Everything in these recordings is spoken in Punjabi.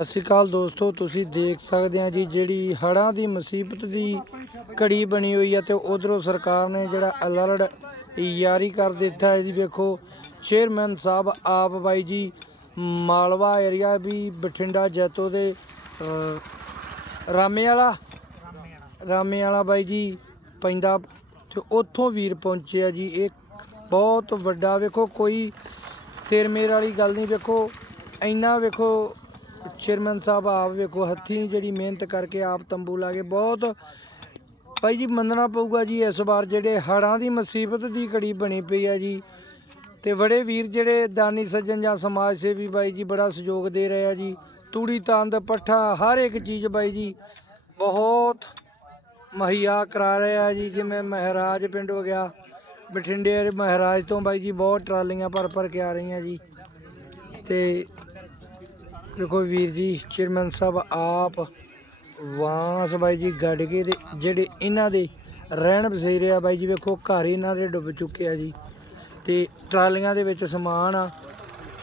ਸਤਿ ਸ਼੍ਰੀ ਅਕਾਲ ਦੋਸਤੋ, ਤੁਸੀਂ ਦੇਖ ਸਕਦੇ ਆ ਜੀ, ਜਿਹੜੀ ਹੜ੍ਹਾਂ ਦੀ ਮੁਸੀਬਤ ਦੀ ਘੜੀ ਬਣੀ ਹੋਈ ਹੈ ਤੇ ਉਧਰੋਂ ਸਰਕਾਰ ਨੇ ਜਿਹੜਾ ਅਲਰਟ ਜਾਰੀ ਕਰ ਦਿੱਤਾ ਹੈ ਜੀ, ਵੇਖੋ ਚੇਅਰਮੈਨ ਸਾਹਿਬ ਆਪ ਬਾਈ ਜੀ, ਮਾਲਵਾ ਏਰੀਆ ਵੀ ਬਠਿੰਡਾ ਜੈਤੋ ਦੇ ਰਾਮੇ ਵਾਲਾ ਰਾਮੇ ਵਾਲਾ ਬਾਈ ਜੀ ਪੈਂਦਾ ਤੇ ਉੱਥੋਂ ਵੀਰ ਪਹੁੰਚਿਆ ਜੀ, ਇਹ ਬਹੁਤ ਵੱਡਾ, ਵੇਖੋ, ਕੋਈ ਤੇਰ ਮੇਰ ਵਾਲੀ ਗੱਲ ਨਹੀਂ, ਵੇਖੋ, ਇੰਨਾ, ਵੇਖੋ ਚੇਅਰਮੈਨ ਸਾਹਿਬ, ਆਪ ਵੇਖੋ, ਹੱਥੀਂ ਜਿਹੜੀ ਮਿਹਨਤ ਕਰਕੇ ਆਪ ਤੰਬੂ ਲਾ ਕੇ ਬਹੁਤ ਭਾਈ ਜੀ, ਮੰਨਣਾ ਪਊਗਾ ਜੀ, ਇਸ ਵਾਰ ਜਿਹੜੇ ਹੜ੍ਹਾਂ ਦੀ ਮੁਸੀਬਤ ਦੀ ਘੜੀ ਬਣੀ ਪਈ ਆ ਜੀ, ਤੇ ਬੜੇ ਵੀਰ ਜਿਹੜੇ ਦਾਨੀ ਸੱਜਣ ਜਾਂ ਸਮਾਜ ਸੇਵੀ ਬਾਈ ਜੀ, ਬੜਾ ਸਹਿਯੋਗ ਦੇ ਰਹੇ ਆ ਜੀ, ਤੂੜੀ, ਤੰਦ, ਪੱਠਾ, ਹਰ ਇੱਕ ਚੀਜ਼ ਬਾਈ ਜੀ, ਬਹੁਤ ਮੁਹੱਈਆ ਕਰਾ ਰਹੇ ਆ ਜੀ, ਜਿਵੇਂ ਮਹਾਰਾਜ ਪਿੰਡ ਹੋ ਗਿਆ, ਬਠਿੰਡੇ ਵਾਲੇ ਮਹਾਰਾਜ ਤੋਂ ਬਾਈ ਜੀ, ਬਹੁਤ ਟਰਾਲੀਆਂ ਭਰ ਭਰ ਕੇ ਆ ਰਹੀਆਂ ਜੀ, ਤੇ ਦੇਖੋ ਵੀਰ ਜੀ ਚੇਅਰਮੈਨ ਸਾਹਿਬ ਆਪ ਵਾਂਸ ਬਾਈ ਜੀ ਗੱਡ ਕੇ ਤੇ ਜਿਹੜੇ ਇਹਨਾਂ ਦੇ ਰਹਿਣ ਬਸੇਰੇ ਆ ਬਾਈ ਜੀ ਵੇਖੋ ਘਰ ਹੀ ਇਹਨਾਂ ਦੇ ਡੁੱਬ ਚੁੱਕੇ ਆ ਜੀ ਤੇ ਟਰਾਲੀਆਂ ਦੇ ਵਿੱਚ ਸਮਾਨ ਆ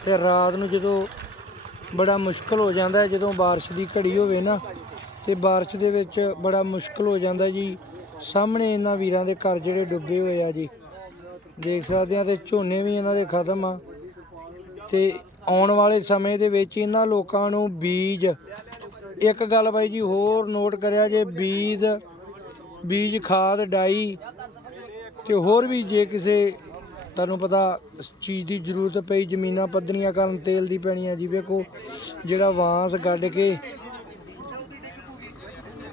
ਤੇ ਰਾਤ ਨੂੰ ਜਦੋਂ ਬੜਾ ਮੁਸ਼ਕਲ ਹੋ ਜਾਂਦਾ ਹੈ ਜਦੋਂ بارش ਦੀ ਘੜੀ ਹੋਵੇ ਨਾ ਤੇ بارش ਦੇ ਵਿੱਚ ਬੜਾ ਮੁਸ਼ਕਲ ਹੋ ਜਾਂਦਾ ਜੀ ਸਾਹਮਣੇ ਇਹਨਾਂ ਵੀਰਾਂ ਦੇ ਘਰ ਜਿਹੜੇ ਡੁੱਬੇ ਹੋਏ ਆ ਜੀ ਦੇਖ ਸਕਦੇ ਆ ਤੇ ਝੋਨੇ ਵੀ ਇਹਨਾਂ ਦੇ ਖਤਮ ਆ ਤੇ ਆਉਣ ਵਾਲੇ ਸਮੇਂ ਦੇ ਵਿੱਚ ਇਹਨਾਂ ਲੋਕਾਂ ਨੂੰ ਬੀਜ, ਇੱਕ ਗੱਲ ਬਾਈ ਜੀ ਹੋਰ ਨੋਟ ਕਰਿਆ ਜੇ ਬੀਜ ਬੀਜ, ਖਾਦ, ਡਾਈ ਤੇ ਹੋਰ ਵੀ ਜੇ ਕਿਸੇ ਤੁਹਾਨੂੰ ਪਤਾ ਚੀਜ਼ ਦੀ ਜ਼ਰੂਰਤ ਪਈ, ਜ਼ਮੀਨਾਂ ਪੱਧਰੀਆਂ ਕਰਨ ਤੇਲ ਦੀ ਪੈਣੀ ਆ ਜੀ, ਵੇਖੋ ਜਿਹੜਾ ਵਾਂਸ ਗੱਡ ਕੇ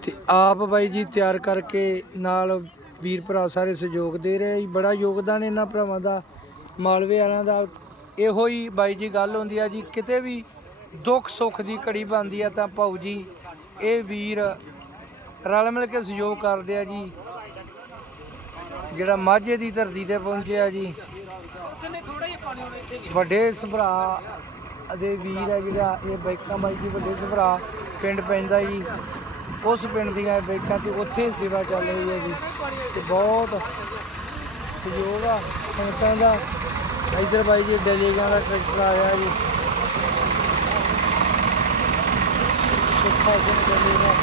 ਤੇ ਆਪ ਬਾਈ ਜੀ ਤਿਆਰ ਕਰਕੇ ਨਾਲ ਵੀਰ ਭਰਾ ਸਾਰੇ ਸਹਿਯੋਗ ਦੇ ਰਹੇ ਜੀ, ਬੜਾ ਯੋਗਦਾਨ ਇਹਨਾਂ ਭਰਾਵਾਂ ਦਾ, ਮਾਲਵੇ ਵਾਲਿਆਂ ਦਾ ਇਹੋ ਹੀ ਬਾਈ ਜੀ ਗੱਲ ਹੁੰਦੀ ਆ ਜੀ, ਕਿਤੇ ਵੀ ਦੁੱਖ ਸੁੱਖ ਦੀ ਘੜੀ ਬਣਦੀ ਆ ਤਾਂ ਭਾਊ ਜੀ, ਇਹ ਵੀਰ ਰਲ ਮਿਲ ਕੇ ਸਹਿਯੋਗ ਕਰਦੇ ਆ ਜੀ। ਜਿਹੜਾ ਮਾਝੇ ਦੀ ਧਰਤੀ ਤੇ ਪਹੁੰਚਿਆ ਜੀ। ਵੱਡੇ ਸਭਰਾ ਦੇ ਵੀਰ ਆ ਜਿਹੜਾ, ਇਹ ਬੈਕਾਂ ਬਾਈ ਜੀ, ਵੱਡੇ ਸਭਰਾ ਪਿੰਡ ਪੈਂਦਾ ਜੀ। ਉਸ ਪਿੰਡ ਦੀਆਂ ਇਹ ਬੈਕਾਂ ਤੇ ਉੱਥੇ ਸੇਵਾ ਚੱਲ ਰਹੀ ਹੈ ਜੀ। ਤੇ ਬਹੁਤ ਸਹਿਯੋਗ ਆ, ਸੰਗਤਾਂ ਦਾ। ਇਧਰ ਬਾਈ ਜੀ, ਡੈਲੀਗਾਂ ਦਾ ਟਰੈਕਟਰ ਆ ਗਿਆ ਜੀ। ਸੁੱਖਾ ਸਿੰਘ ਡੈਲੀਗਾ।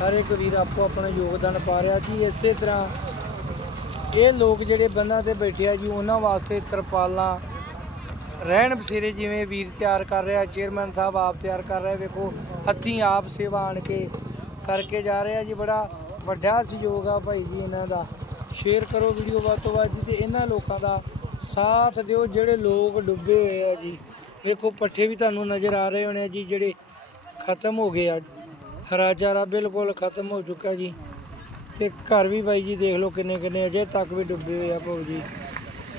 ਹਰ ਇੱਕ ਵੀਰ ਆਪੋ ਆਪਣਾ ਯੋਗਦਾਨ ਪਾ ਰਿਹਾ ਜੀ। ਇਸੇ ਤਰ੍ਹਾਂ ਇਹ ਲੋਕ ਜਿਹੜੇ ਬੰਨਾਂ ਤੇ ਬੈਠੇ ਆ ਜੀ, ਉਹਨਾਂ ਵਾਸਤੇ ਤਰਪਾਲਾਂ ਰਹਿਣ ਬਸੇਰੇ ਜਿਵੇਂ ਵੀਰ ਤਿਆਰ ਕਰ ਰਿਹਾ, ਚੇਅਰਮੈਨ ਸਾਹਿਬ ਆਪ ਤਿਆਰ ਕਰ ਰਿਹਾ, ਵੇਖੋ, ਹੱਥੀਂ ਆਪ ਸੇਵਾ ਆਣ ਕੇ ਕਰਕੇ ਜਾ ਰਿਹਾ ਜੀ। ਬੜਾ ਵੱਡਾ ਸਹਿਯੋਗ ਆ ਭਾਈ ਜੀ ਇਹਨਾਂ ਦਾ। ਸ਼ੇਅਰ ਕਰੋ ਵੀਡੀਓ ਵੱਧ ਤੋਂ ਵੱਧ ਜੀ ਤੇ ਇਹਨਾਂ ਲੋਕਾਂ ਦਾ ਸਾਥ ਦਿਓ, ਜਿਹੜੇ ਲੋਕ ਡੁੱਬੇ ਹੋਏ ਆ ਜੀ। ਵੇਖੋ, ਪੱਠੇ ਵੀ ਤੁਹਾਨੂੰ ਨਜ਼ਰ ਆ ਰਹੇ ਹੋਣੇ ਆ ਜੀ, ਜਿਹੜੇ ਖਤਮ ਹੋ ਗਏ ਆ। ਹਰਾ ਚਾਰਾ ਬਿਲਕੁਲ ਖਤਮ ਹੋ ਚੁੱਕਾ ਜੀ। ਤੇ ਘਰ ਵੀ ਬਾਈ ਜੀ ਦੇਖ ਲਓ ਕਿੰਨੇ ਕਿੰਨੇ ਅਜੇ ਤੱਕ ਵੀ ਡੁੱਬੇ ਹੋਏ ਆ ਭਾਊ ਜੀ।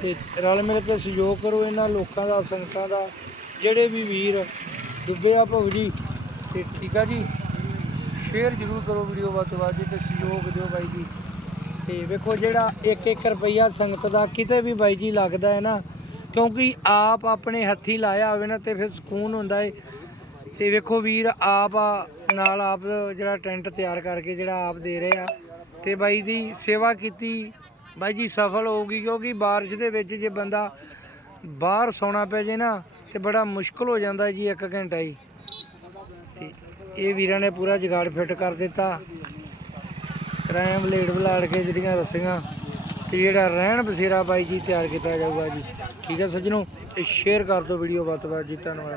ਤੇ ਰਲ ਮਿਲ ਕੇ ਸਹਿਯੋਗ ਕਰੋ ਇਹਨਾਂ ਲੋਕਾਂ ਦਾ, ਸੰਗਤਾਂ ਦਾ, ਜਿਹੜੇ ਵੀ ਵੀਰ ਡੁੱਬੇ ਆ ਭਾਊ ਜੀ। ਤੇ ਠੀਕ ਆ ਜੀ। ਸ਼ੇਅਰ ਜ਼ਰੂਰ ਕਰੋ ਵੀਡੀਓ ਵੱਧ ਤੋਂ ਵੱਧ ਤੇ ਸਹਿਯੋਗ ਦਿਓ ਬਾਈ ਜੀ। ਤੇ ਵੇਖੋ ਜਿਹੜਾ 1-1 ਰੁਪਈਆ ਸੰਗਤ ਦਾ ਕਿਤੇ ਵੀ ਬਾਈ ਜੀ ਲੱਗਦਾ ਹੈ ਨਾ ਕਿਉਂਕਿ ਆਪ ਆਪਣੇ ਹੱਥੀਂ ਲਾਇਆ ਹੋਵੇ ਨਾ ਤੇ ਫਿਰ ਸਕੂਨ ਹੁੰਦਾ ਏ। ਤੇ ਵੇਖੋ ਵੀਰ ਆਪ ਆ, ਨਾਲ ਆਪ ਜਿਹੜਾ ਟੈਂਟ ਤਿਆਰ ਕਰਕੇ ਜਿਹੜਾ ਆਪ ਦੇ ਰਹੇ ਆ। ਤੇ ਬਾਈ ਦੀ ਸੇਵਾ ਕੀਤੀ ਬਾਈ ਜੀ ਸਫਲ ਹੋਊਗੀ ਕਿਉਂਕਿ ਬਾਰਿਸ਼ ਦੇ ਵਿੱਚ ਜੇ ਬੰਦਾ ਬਾਹਰ ਸੌਣਾ ਪੈ ਜੇ ਨਾ ਤੇ ਬੜਾ ਮੁਸ਼ਕਲ ਹੋ ਜਾਂਦਾ ਜੀ ਇੱਕ ਘੰਟਾ ਹੀ। ਤੇ ਇਹ ਵੀਰਾਂ ਨੇ ਪੂਰਾ ਜਗਾੜ ਫਿੱਟ ਕਰ ਦਿੱਤਾ। ਕ੍ਰਾਈਮ ਬਲੇਡ ਬਲਾੜ ਕੇ ਜਿਹੜੀਆਂ ਰੱਸੀਆਂ ਤੇ ਜਿਹੜਾ ਰਹਿਣ ਬਸੇਰਾ ਬਾਈ ਜੀ ਤਿਆਰ ਕੀਤਾ ਜਾਊਗਾ ਜੀ। ਠੀਕ ਹੈ ਸੱਜਣੋ ਤੇ ਸ਼ੇਅਰ ਕਰ ਦਿਓ ਵੀਡੀਓ ਵੱਧ ਤੋਂ ਵੱਧ ਜੀ, ਧੰਨਵਾਦ।